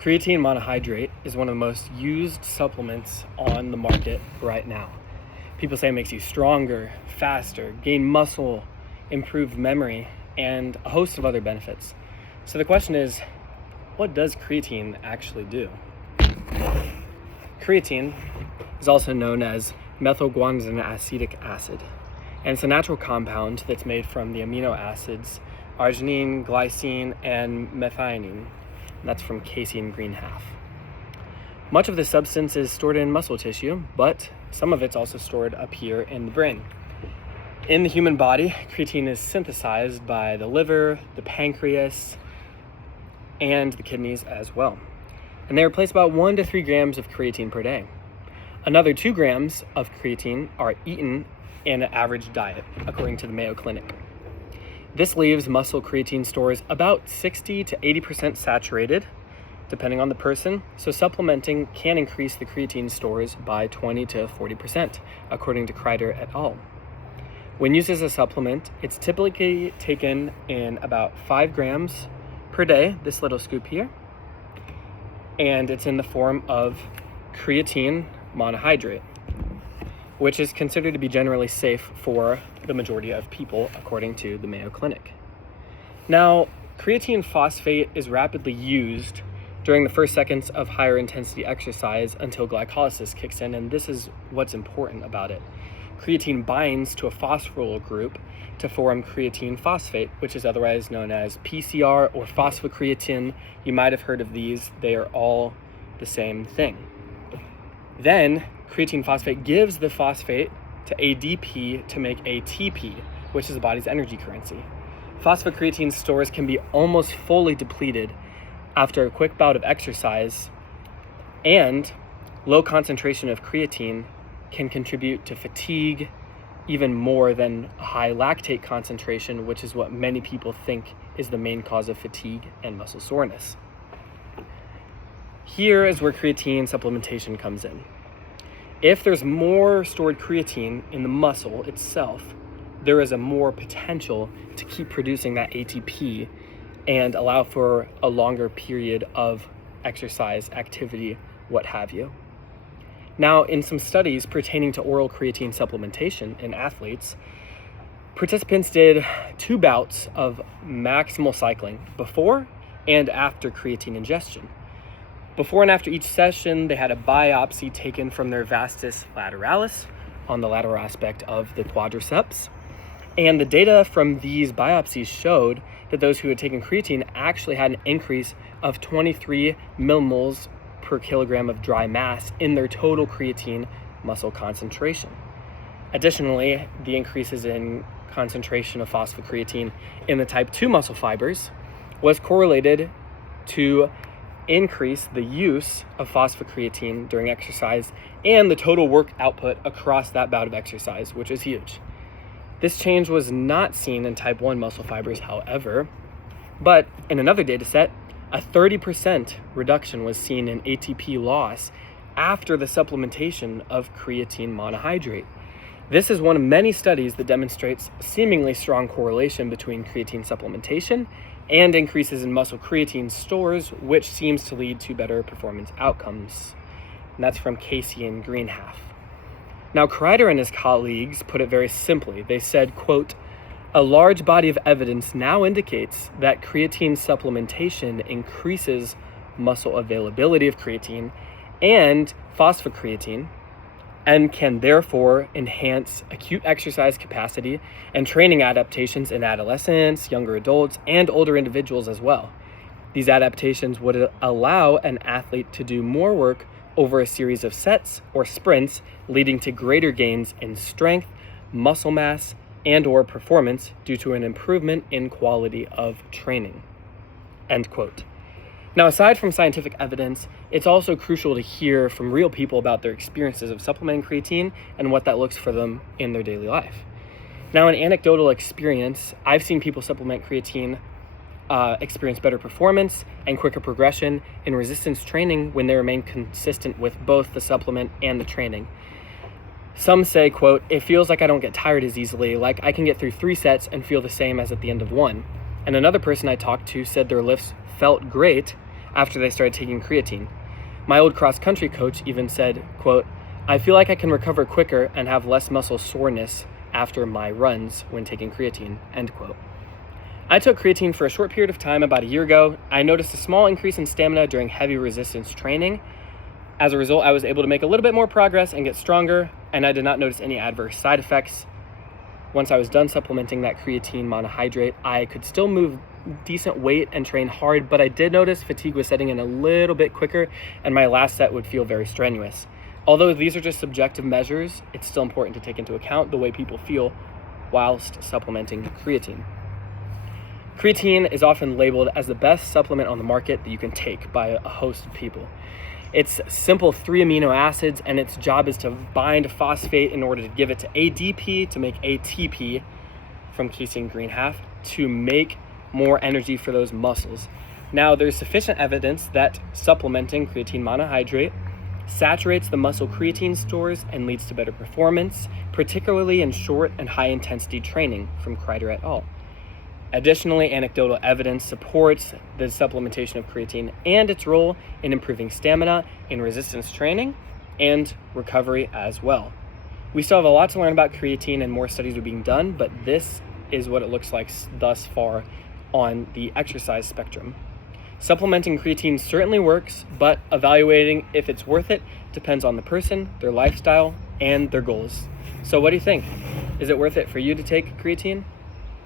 Creatine monohydrate is one of the most used supplements on the market right now. People say it makes you stronger, faster, gain muscle, improve memory, and a host of other benefits. So the question is, what does creatine actually do? Creatine is also known as methylguanosinic acid, and it's a natural compound that's made from the amino acids arginine, glycine, and methionine. That's from casein green half. Much of the substance is stored in muscle tissue, but some of it's also stored up here in the brain. In the human body, creatine is synthesized by the liver, the pancreas, and the kidneys as well. And they replace about 1 to 3 grams of creatine per day. Another 2 grams of creatine are eaten in an average diet, according to the Mayo Clinic. This leaves muscle creatine stores about 60 to 80% saturated, depending on the person, so supplementing can increase the creatine stores by 20 to 40%, according to Creatine et al. When used as a supplement, it's typically taken in about 5 grams per day, this little scoop here, and it's in the form of creatine monohydrate, which is considered to be generally safe for the majority of people, according to the Mayo Clinic. Now, creatine phosphate is rapidly used during the first seconds of higher intensity exercise until glycolysis kicks in, and this is what's important about it. Creatine binds to a phosphoryl group to form creatine phosphate, which is otherwise known as PCR or phosphocreatine. You might have heard of these. They are all the same thing. Then, creatine phosphate gives the phosphate to ADP to make ATP, which is the body's energy currency. Phosphocreatine stores can be almost fully depleted after a quick bout of exercise, and low concentration of creatine can contribute to fatigue even more than a high lactate concentration, which is what many people think is the main cause of fatigue and muscle soreness. Here is where creatine supplementation comes in. If there's more stored creatine in the muscle itself, there is a more potential to keep producing that ATP and allow for a longer period of exercise, activity, what have you. Now, in some studies pertaining to oral creatine supplementation in athletes, participants did 2 bouts of maximal cycling before and after creatine ingestion. Before and after each session, they had a biopsy taken from their vastus lateralis on the lateral aspect of the quadriceps. And the data from these biopsies showed that those who had taken creatine actually had an increase of 23 millimoles per kilogram of dry mass in their total creatine muscle concentration. Additionally, the increases in concentration of phosphocreatine in the type 2 muscle fibers was correlated to increase the use of phosphocreatine during exercise and the total work output across that bout of exercise, which is huge. This change was not seen in type 1 muscle fibers, however, but in another data set, a 30% reduction was seen in ATP loss after the supplementation of creatine monohydrate. This is one of many studies that demonstrates seemingly strong correlation between creatine supplementation and increases in muscle creatine stores, which seems to lead to better performance outcomes. And that's from casein green half. Now, Kreider and his colleagues put it very simply. They said, quote, "A large body of evidence now indicates that creatine supplementation increases muscle availability of creatine and phosphocreatine and can therefore enhance acute exercise capacity and training adaptations in adolescents, younger adults, and older individuals as well. These adaptations would allow an athlete to do more work over a series of sets or sprints, leading to greater gains in strength, muscle mass, and or performance due to an improvement in quality of training." End quote. Now, aside from scientific evidence, it's also crucial to hear from real people about their experiences of supplementing creatine and what that looks for them in their daily life. Now, in anecdotal experience, I've seen people supplement creatine experience better performance and quicker progression in resistance training when they remain consistent with both the supplement and the training. Some say, quote, "It feels like I don't get tired as easily, like I can get through 3 sets and feel the same as at the end of 1. And another person I talked to said their lifts felt great after they started taking creatine. My old cross-country coach even said, quote, "I feel like I can recover quicker and have less muscle soreness after my runs when taking creatine," end quote. I took creatine for a short period of time about a year ago. I noticed a small increase in stamina during heavy resistance training. As a result, I was able to make a little bit more progress and get stronger, and I did not notice any adverse side effects. Once I was done supplementing that creatine monohydrate, I could still move decent weight and train hard, but I did notice fatigue was setting in a little bit quicker, and my last set would feel very strenuous. Although these are just subjective measures, it's still important to take into account the way people feel whilst supplementing creatine. Creatine is often labeled as the best supplement on the market that you can take by a host of people. It's simple 3 amino acids, and its job is to bind phosphate in order to give it to ADP to make ATP from casein green half to make more energy for those muscles. Now, there's sufficient evidence that supplementing creatine monohydrate saturates the muscle creatine stores and leads to better performance, particularly in short and high intensity training, from Kreider et al. Additionally, anecdotal evidence supports the supplementation of creatine and its role in improving stamina in resistance training and recovery as well. We still have a lot to learn about creatine, and more studies are being done, but this is what it looks like thus far on the exercise spectrum. Supplementing creatine certainly works, but evaluating if it's worth it depends on the person, their lifestyle, and their goals. So what do you think? Is it worth it for you to take creatine?